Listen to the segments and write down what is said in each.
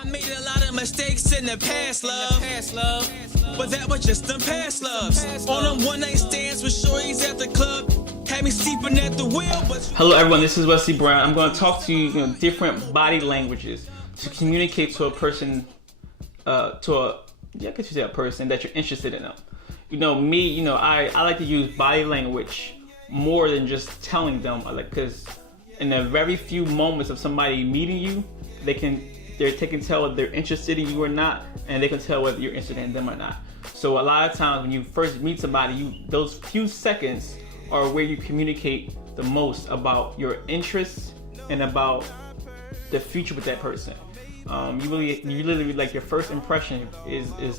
I made a lot of mistakes in the past, love. But that was just them past loves. On them one night stands with shorties at the club. Had me sleeping at the wheel, but... Hello everyone, this is Wesley Brown. I'm going to talk to you, different body languages to communicate to a person, a person that you're interested in them. I like to use body language more than just telling them, because in the very few moments of somebody meeting you, they can tell if they're interested in you or not, and they can tell whether you're interested in them or not. So a lot of times when you first meet somebody, those few seconds are where you communicate the most about your interests and about the future with that person. You literally like your first impression is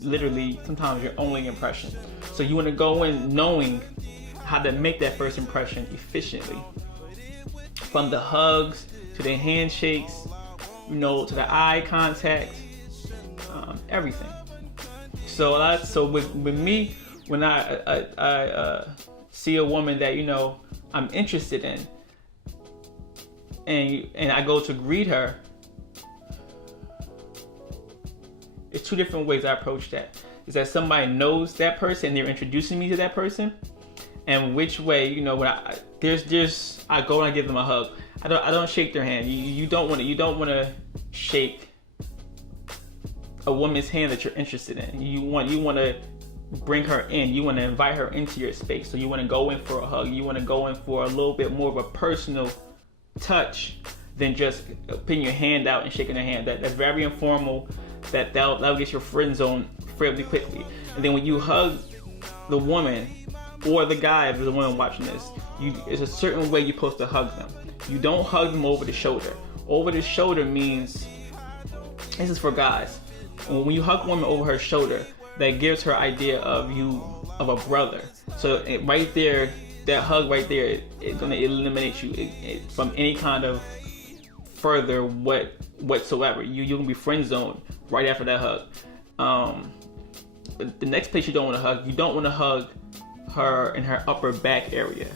literally sometimes your only impression. So you want to go in knowing how to make that first impression efficiently. From the hugs to the handshakes, to the eye contact, everything. So with me, when I see a woman that I'm interested in, and I go to greet her, there's two different ways I approach that. Is that somebody knows that person and they're introducing me to that person, and which way, when I go and I give them a hug. I don't shake their hand. You don't want to shake a woman's hand that you're interested in. You want to bring her in. You want to invite her into your space. So you want to go in for a hug. You want to go in for a little bit more of a personal touch than just putting your hand out and shaking her hand. That's very informal. That'll get your friend zone fairly quickly. And then when you hug the woman or the guy, if there's a woman watching this, it's a certain way you're supposed to hug them. You don't hug them over the shoulder. Over the shoulder means, this is for guys, when you hug a woman over her shoulder, that gives her idea of you, of a brother. So right there, that hug right there, it's gonna eliminate you from any kind of further whatsoever. You're gonna be friend zoned right after that hug. The next place you don't want to hug, you don't want to hug her in her upper back area,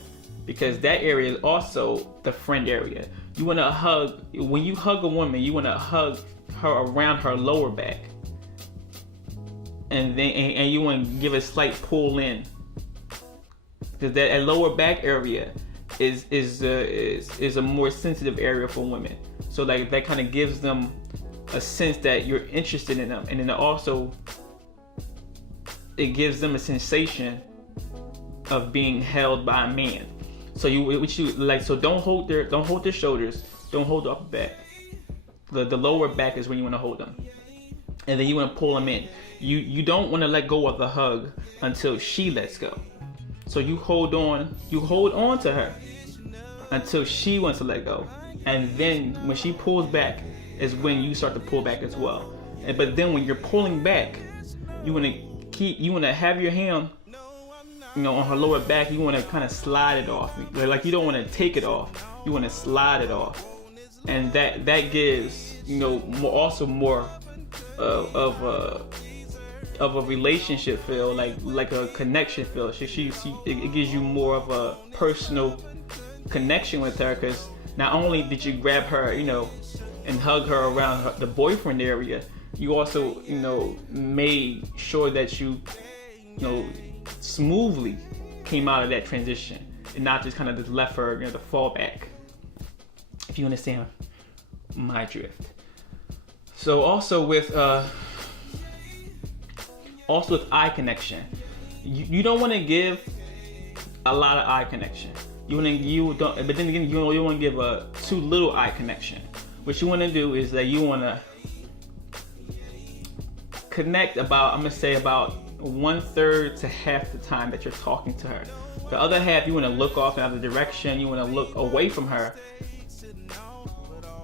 because that area is also the friend area. You want to hug, when you hug a woman, you want to hug her around her lower back, and you want to give a slight pull in, because that lower back area is a more sensitive area for women. So like that kind of gives them a sense that you're interested in them, and then also it gives them a sensation of being held by a man. So don't hold their shoulders, don't hold the upper back. The lower back is when you want to hold them, and then you want to pull them in. You don't want to let go of the hug until she lets go. So you hold on to her until she wants to let go, and then when she pulls back is when you start to pull back as well. But then when you're pulling back, you want to have your hand on her lower back. You want to kind of slide it off. Like you don't want to take it off, you want to slide it off, and that gives more of a relationship feel, like a connection feel. It gives you more of a personal connection with her, because not only did you grab her and hug her around the boyfriend area, you also made sure that you smoothly came out of that transition, and not just kind of just left her to fall back, if you understand my drift. So also with eye connection, you don't want to give a lot of eye connection. But then again, you don't want to give too little eye connection. What you want to do is that you want to connect about 1/3 to half the time that you're talking to her. The other half, you want to look off in other direction. You want to look away from her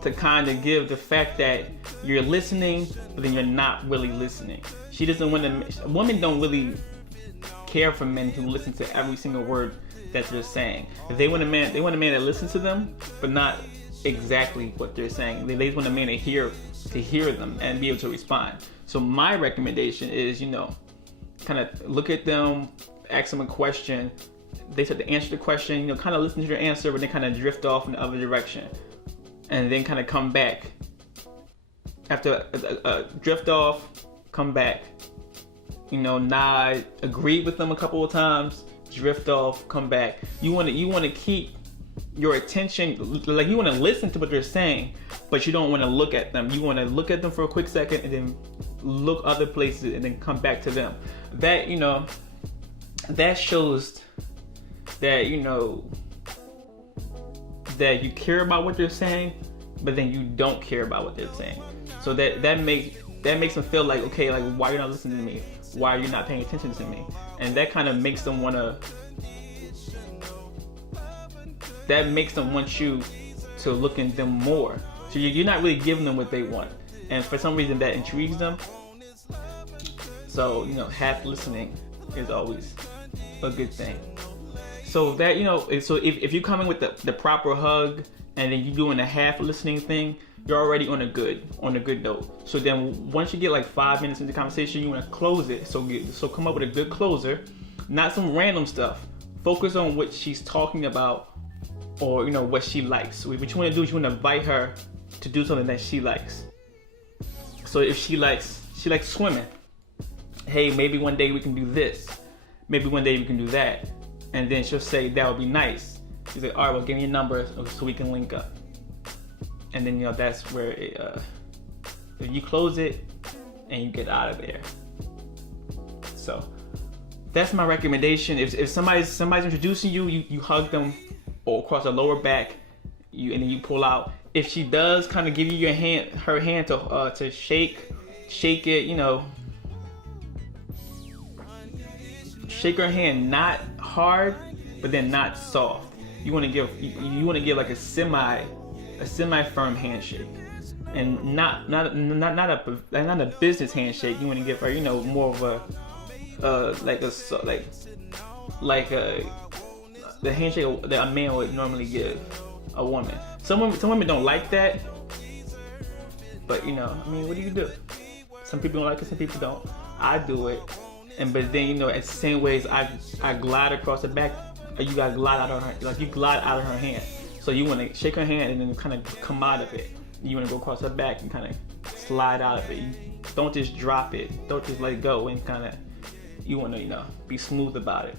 to kind of give the fact that you're listening, but then you're not really listening. She doesn't want to. Women don't really care for men who listen to every single word that they're saying. If they want a man, that listens to them, but not exactly what they're saying. They want a man to hear them and be able to respond. So my recommendation is, kind of look at them, ask them a question. They start to answer the question, kind of listen to your answer, but then kind of drift off in the other direction, and then kind of come back after drift off, come back. You know, nod, agree with them a couple of times, drift off, come back. You want to keep your attention, like you want to listen to what they're saying, but you don't want to look at them. You want to look at them for a quick second and then look other places and then come back to them. That, you know, that shows that, you know, that you care about what they're saying, but then you don't care about what they're saying. So that makes them feel like, okay, like, why you're not listening to me? Why are you not paying attention to me? And that kind of makes them want you to look at them more. So you're not really giving them what they want. And for some reason that intrigues them. So, you know, half listening is always a good thing. So that, you know, so if you're coming with the proper hug and then you're doing a half listening thing, you're already on a good note. So then once you get like 5 minutes into the conversation, you want to close it. So come up with a good closer, not some random stuff. Focus on what she's talking about, or, you know, what she likes. What you want to do is you want to invite her to do something that she likes. So if she likes swimming, hey, maybe one day we can do this. Maybe one day we can do that. And then she'll say, that would be nice. She's like, all right, well, give me your number so we can link up. And then, you know, that's where if you close it and you get out of there. So that's my recommendation. If somebody's introducing you, you hug them or across the lower back, and then you pull out. If she does kind of give you her hand to shake it, you know, shake her hand, not hard, but then not soft. You want to give like a semi firm handshake, and not a business handshake. You want to give her, you know, more of a the handshake that a man would normally give a woman. Some women don't like that, but, you know, I mean, what do you do? Some people don't like it, some people don't. I do it, but then, you know, it's the same way as I glide across the back. You gotta glide out of her, like you glide out of her hand. So you want to shake her hand and then kind of come out of it. You want to go across her back and kind of slide out of it. You don't just drop it. Don't just let it go, and kind of, you want to, you know, be smooth about it.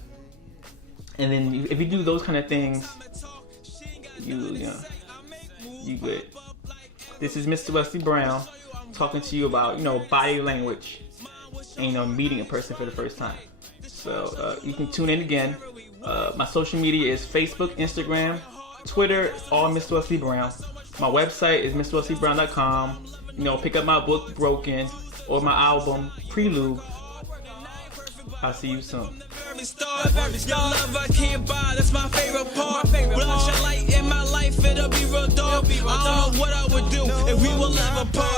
And then if you do those kind of things, you good. This is Mr. Wesley Brown talking to you about, you know, body language and, you know, meeting a person for the first time. So you can tune in again. My social media is Facebook, Instagram, Twitter, all Mr. Wesley Brown. My website is MrWesleyBrown.com. You know, pick up my book, Broken, or my album, Prelude. I'll see you soon. Your love I can't buy, that's my favorite part. Without your light in my life, it'll be real dark. I don't know what I would do if we were ever apart.